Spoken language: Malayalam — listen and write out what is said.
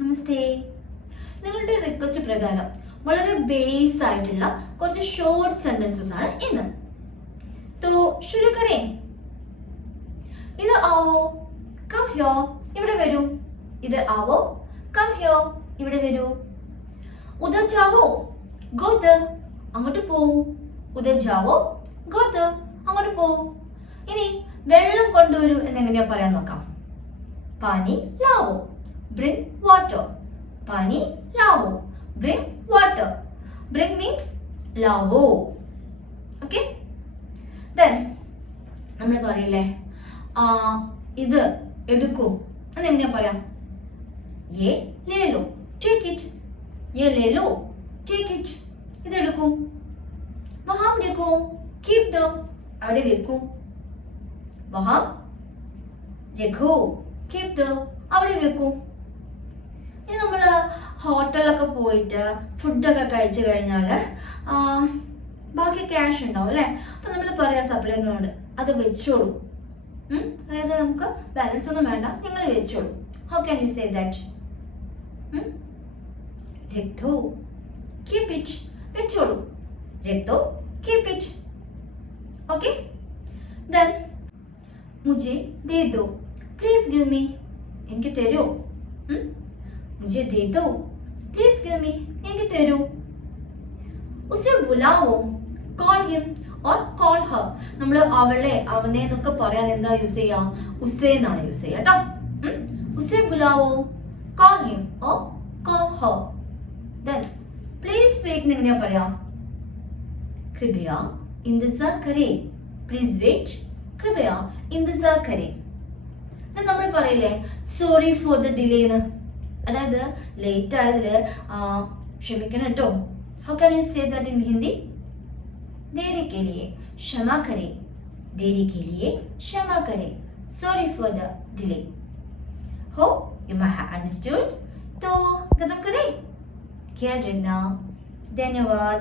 നമസ്തേ. നിങ്ങളുടെ റിക്വസ്റ്റ് പ്രകാരം വളരെ ബേസ് ആയിട്ടുള്ള കുറച്ച് ഷോർട്ട് സെന്റൻസസ് ആണ് ഇന്ന്. तो शुरू करें. इधर आओ, come here, ഇവിടെ വരൂ. इधर आओ, come here, ഇവിടെ വരൂ. उधर जाओ, go there, അങ്ങോട്ട് പോ. उधर जाओ, go there, അങ്ങോട്ട് പോ. ഇനി വെള്ളം കൊണ്ടുവരൂ എന്നെങ്ങനെയാ പറയാൻ നോക്കാം. पानी लाओ, bring water. पानी लाओ, bring water. Bring means लाओ. Okay? Then നമ്മൾ പറയില്ലേ ഇത് എടുക്കൂ എന്നെങ്ങനെയാ പറയാം. ये ले लो, take it. ये ले लो, take it. ഇത് എടുക്കൂ. वहां देखो, keep the, അവിടെ വെക്കൂ. वहां देखो, keep the, അവിടെ വെക്കൂ. ഇനി നമ്മൾ ഹോട്ടലൊക്കെ പോയിട്ട് ഫുഡൊക്കെ കഴിച്ചു കഴിഞ്ഞാൽ ബാക്കി ക്യാഷ് ഉണ്ടാവും അല്ലേ. അപ്പം നമ്മൾ പറയാം സപ്ലൈനോട് അത് വെച്ചോളൂ. അതായത് നമുക്ക് ബാലൻസ് ഒന്നും വേണ്ട, നിങ്ങൾ വെച്ചോളൂ. How can you say that? रख दो, keep it, വെച്ചോളൂ. रख दो, keep it. Okay? Then मुझे दे दो, please give me. എനിക്ക് തരൂ. मुझे दे दो, please give me. എനിക്ക് തരൂ. उसे बुलाओ, call him or call her. നമ്മൾ അവളെ അവനെ എന്നൊക്കെ പറയാൻ എന്താ യൂസ് ചെയ്യാ? ഉസേ എന്നാണ് യൂസ് ചെയ്യാ കേട്ടോ. उसे बुलाओ, call him or call her. Then please wait എങ്ങനെയാ പറയാ? कृपया इंतजार करें. please wait, कृपया इंतजार करें. നമ്മൾ പറയില്ലേ സോറി ഫോർ ദ ഡിലേ എന്ന്. അതായത് ലേറ്റ് ആയതിൽ ക്ഷമിക്കണം കേട്ടോ. How can you say that in Hindi? देरी के लिए क्षमा करें. देरी के लिए क्षमा करें. Sorry for the delay. Hope you might have understood. तो खत्म करें. ख्याल रखना. धन्यवाद.